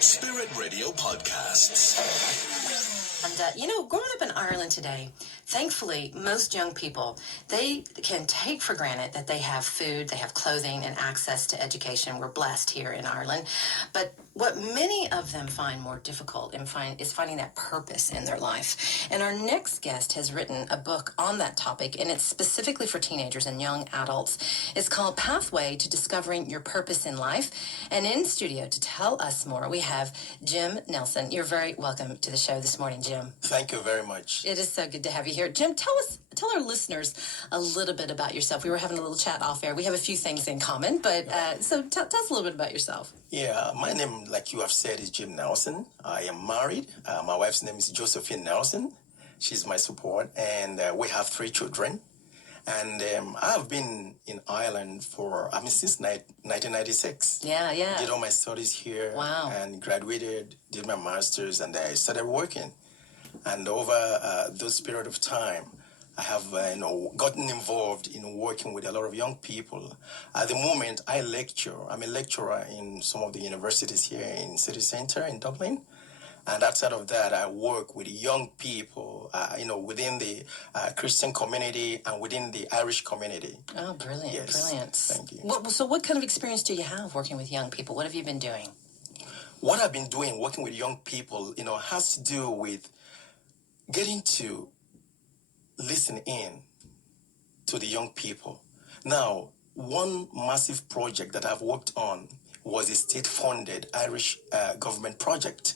Spirit Radio Podcasts. And, growing up in Ireland today, thankfully, most young people, they can take for granted that they have food, they have clothing, and access to education. We're blessed here in Ireland. But what many of them find more difficult is finding that purpose in their life. And our next guest has written a book on that topic, and it's specifically for teenagers and young adults. It's called Pathway to Discovering Your Purpose in Life. And in studio to tell us more, we have Jim Nelson. You're very welcome to the show this morning, Jim. Thank you very much. It is so good to have you here. Jim, tell our listeners a little bit about yourself. We were having a little chat off air. We have a few things in common, but so tell us a little bit about yourself. Yeah, my name, like you have said, is Jim Nelson. I am married. My wife's name is Josephine Nelson. She's my support, and we have 3 children. And I've been in Ireland since 1996. Yeah. Did all my studies here. Wow. And graduated, did my master's, and I started working. And over this period of time, I have gotten involved in working with a lot of young people. At the moment, I lecture. I'm a lecturer in some of the universities here in City Centre in Dublin. And outside of that, I work with young people, within the Christian community and within the Irish community. Oh, brilliant, Yes. brilliant. Thank you. So what kind of experience do you have working with young people? What have you been doing? What I've been doing, working with young people, has to do with getting to listen in to the young people. Now, one massive project that I've worked on was a state-funded Irish government project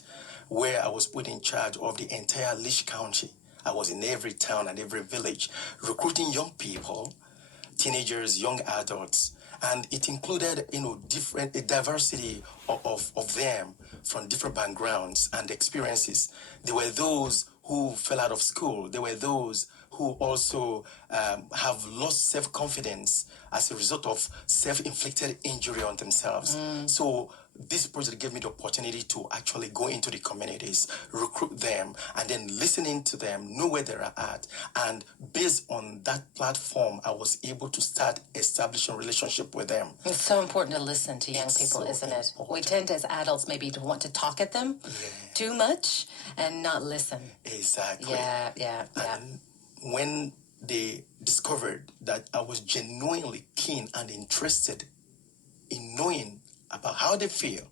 where I was put in charge of the entire Laois County. I was in every town and every village recruiting young people, teenagers, young adults, and it included, a diversity of them from different backgrounds and experiences. There were those who fell out of school. There were those who also have lost self-confidence as a result of self-inflicted injury on themselves. So this project gave me the opportunity to actually go into the communities, recruit them, and then listening to them, know where they're at. And based on that platform, I was able to start establishing a relationship with them. It's so important to listen to young people, so isn't it? important. We tend as adults maybe to want to talk at them too much and not listen. Exactly. Yeah. And when they discovered that I was genuinely keen and interested in knowing about how they feel,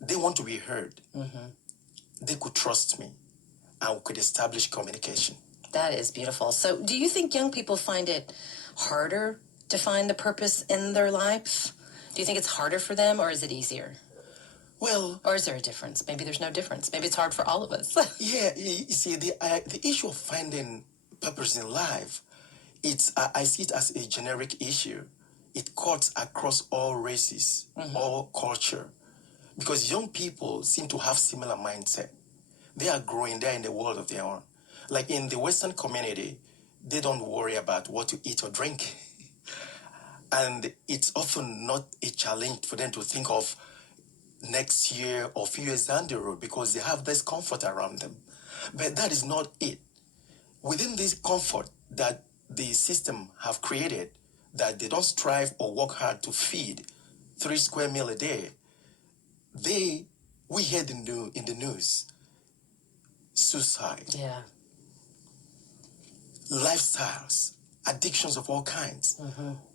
they want to be heard. They could trust me, and we could establish communication. That is beautiful. So do you think young people find it harder to find the purpose in their life? Do you think it's harder for them, or is it easier? Well, Or is there a difference? Maybe there's no difference. Maybe it's hard for all of us. yeah, you see, the issue of finding purpose in life, I see it as a generic issue. It cuts across all races, all culture, because young people seem to have similar mindset. They are growing, they're in a world of their own. Like in the Western community, they don't worry about what to eat or drink. And it's often not a challenge for them to think of next year or a few years down the road because they have this comfort around them. But that is not it. Within this comfort that the system have created, that they don't strive or work hard to feed 3 square meals a day, we hear in the news, suicide, Yeah. lifestyles, addictions of all kinds.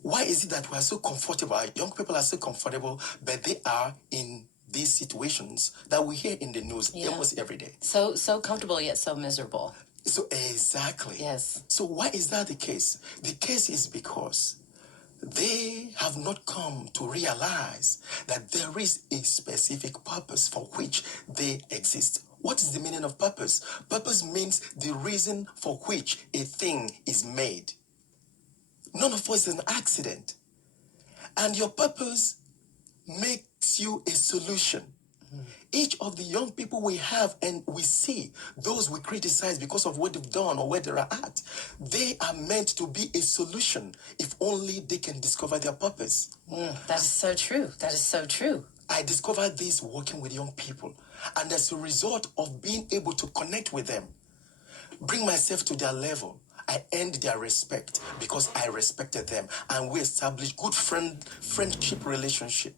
Why is it that we are so comfortable, our young people are so comfortable, but they are in these situations that we hear in the news almost every day? So comfortable yet so miserable. So exactly. Yes. So why is that the case? The case is because they have not come to realize that there is a specific purpose for which they exist. What is the meaning of purpose? Purpose means the reason for which a thing is made. None of us is an accident. And your purpose makes you a solution. Each of the young people we have and we see, those we criticize because of what they've done or where they're at, they are meant to be a solution if only they can discover their purpose. That is so true. That is so true. I discovered this working with young people. And as a result of being able to connect with them, bring myself to their level, I earned their respect because I respected them. And we established good friendship relationship.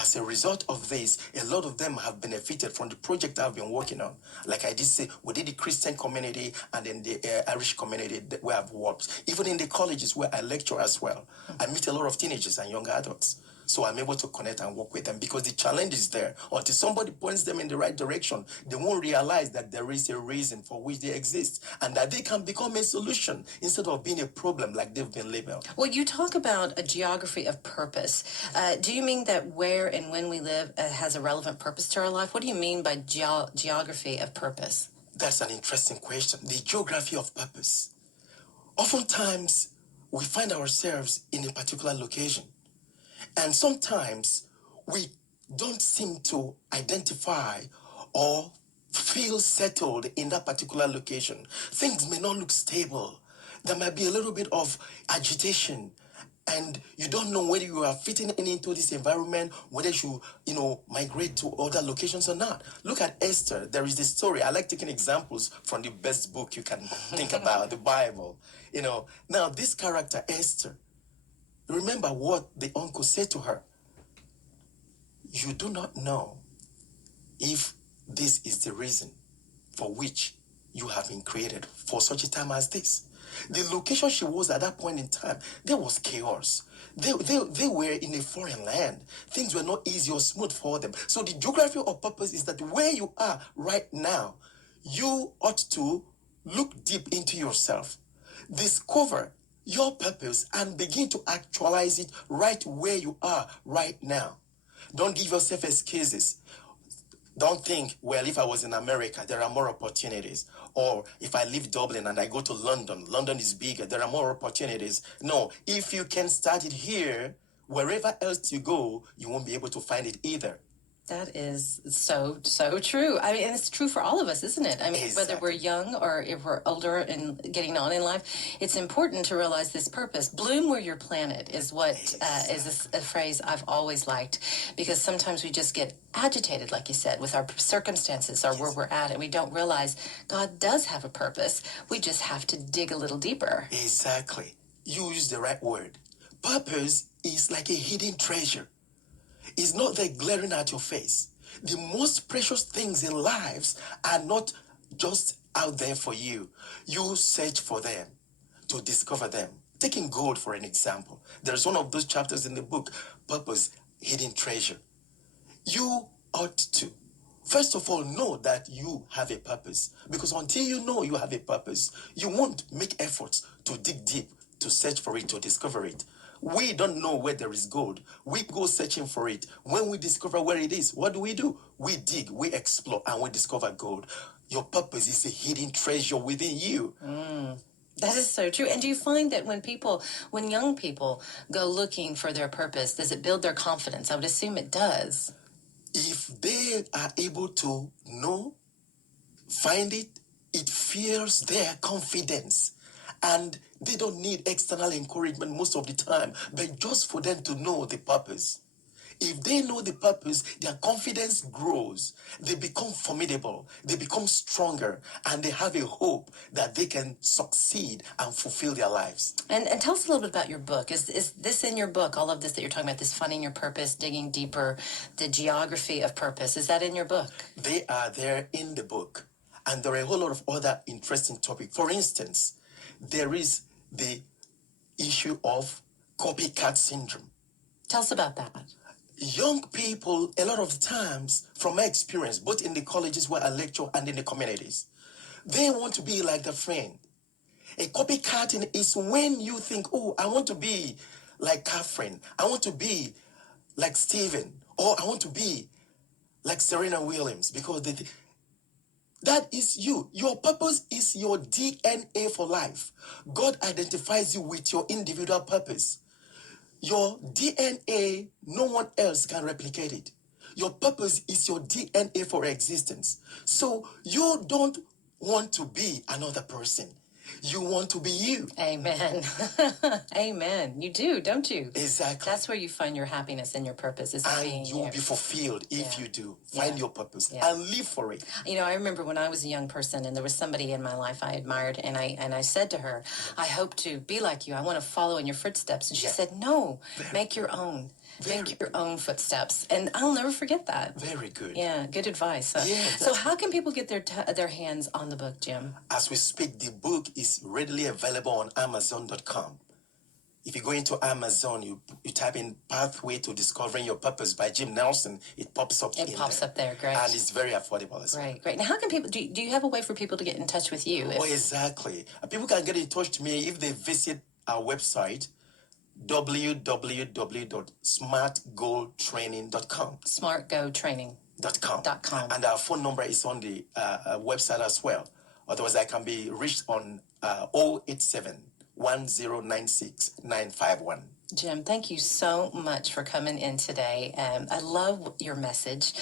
as a result of this, a lot of them have benefited from the project I've been working on. Like I did say, we did the Christian community and then the Irish community where I've worked. Even in the colleges where I lecture as well, I meet a lot of teenagers and young adults. So I'm able to connect and work with them because the challenge is there. Until somebody points them in the right direction, they won't realize that there is a reason for which they exist and that they can become a solution instead of being a problem like they've been labeled. Well, you talk about a geography of purpose. Do you mean that where and when we live has a relevant purpose to our life? What do you mean by geography of purpose? That's an interesting question. The geography of purpose. Oftentimes, we find ourselves in a particular location. And sometimes we don't seem to identify or feel settled in that particular location. Things may not look stable. There might be a little bit of agitation. And you don't know whether you are fitting into this environment, whether you migrate to other locations or not. Look at Esther. There is this story. I like taking examples from the best book you can think about, the Bible. Now this character, Esther, remember what the uncle said to her. You do not know if this is the reason for which you have been created for such a time as this. The location she was at that point in time, there was chaos. They were in a foreign land. Things were not easy or smooth for them. So the geography of purpose is that where you are right now, you ought to look deep into yourself, discover your purpose and begin to actualize it right where you are right now. Don't give yourself excuses. Don't think, well, if I was in America, there are more opportunities. Or if I leave Dublin and I go to London, London is bigger, there are more opportunities. No, if you can start it here, wherever else you go, you won't be able to find it either. That is so true. I mean, and it's true for all of us, isn't it? I mean, Exactly. whether we're young or if we're older and getting on in life, it's important to realize this purpose. Bloom where you're planted is what is a phrase I've always liked, because sometimes we just get agitated, like you said, with our circumstances or where we're at, and we don't realize God does have a purpose. We just have to dig a little deeper. Exactly. You use the right word. Purpose is like a hidden treasure. It's not there glaring at your face. The most precious things in lives are not just out there for you. You search for them to discover them. Taking gold for an example. There's one of those chapters in the book, Purpose, Hidden Treasure. You ought to, first of all, know that you have a purpose. Because until you know you have a purpose, you won't make efforts to dig deep, to search for it, to discover it. We don't know where there is gold. We go searching for it. When we discover where it is, what do? We dig, we explore, and we discover gold. Your purpose is a hidden treasure within you. That is so true. And do you find that when young people go looking for their purpose, does it build their confidence? I would assume it does. If they are able to know, find it, it fuels their confidence. And they don't need external encouragement most of the time, but just for them to know the purpose. If they know the purpose, their confidence grows. They become formidable. They become stronger. And they have a hope that they can succeed and fulfill their lives. And tell us a little bit about your book. Is this in your book, all of this that you're talking about, this finding your purpose, digging deeper, the geography of purpose, is that in your book? They are there in the book. And there are a whole lot of other interesting topics. For instance, there is the issue of copycat syndrome. Tell us about that. Young people, a lot of times, from my experience, both in the colleges where I lecture and in the communities, they want to be like their friend. A copycatting is when you think, oh, I want to be like Catherine. I want to be like Stephen. Or I want to be like Serena Williams. Because that is you. Your purpose is your DNA for life. God identifies you with your individual purpose. Your DNA, no one else can replicate it. Your purpose is your DNA for existence. So you don't want to be another person. You want to be you. Amen. Amen. You do, don't you? Exactly. That's where you find your happiness and your purpose, is being And you will you. be fulfilled if you do. Find your purpose and live for it. You know, I remember when I was a young person and there was somebody in my life I admired, and I said to her, I hope to be like you. I want to follow in your footsteps. And she said, no, make your own. Make your own footsteps. And I'll never forget that. Very good. Yeah, good advice. Yeah, So how can people get their hands on the book, Jim? As we speak, the book is readily available on Amazon.com. If you go into Amazon, you type in Pathway to Discovering Your Purpose by Jim Nelson, it pops up. It pops up there, great. And it's very affordable as well. Great, great. Now, how can people, do you have a way for people to get in touch with you? Oh, exactly. People can get in touch to me if they visit our website, www.smartgoaltraining.com. Smartgotraining.com. And our phone number is on the website as well. Otherwise, I can be reached on 087 1096 951. Jim, thank you so much for coming in today. I love your message,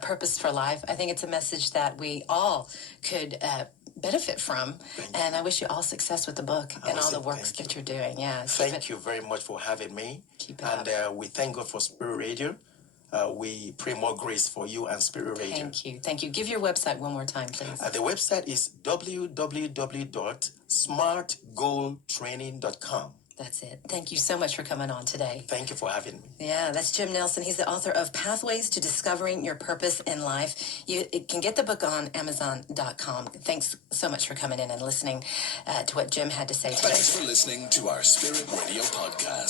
Purpose for Life. I think it's a message that we all could benefit from. And I wish you all success with the book and all the work that you're doing. Yeah. Thank you very much for having me. Keep it up. And we thank God for Spirit Radio. We pray more grace for you and Spirit Radio. Thank you. Thank you. Give your website one more time, please. The website is www.smartgoaltraining.com. That's it. Thank you so much for coming on today. Thank you for having me. Yeah, that's Jim Nelson. He's the author of Pathways to Discovering Your Purpose in Life. You can get the book on Amazon.com. Thanks so much for coming in and listening to what Jim had to say today. Thanks for listening to our Spirit Radio podcast.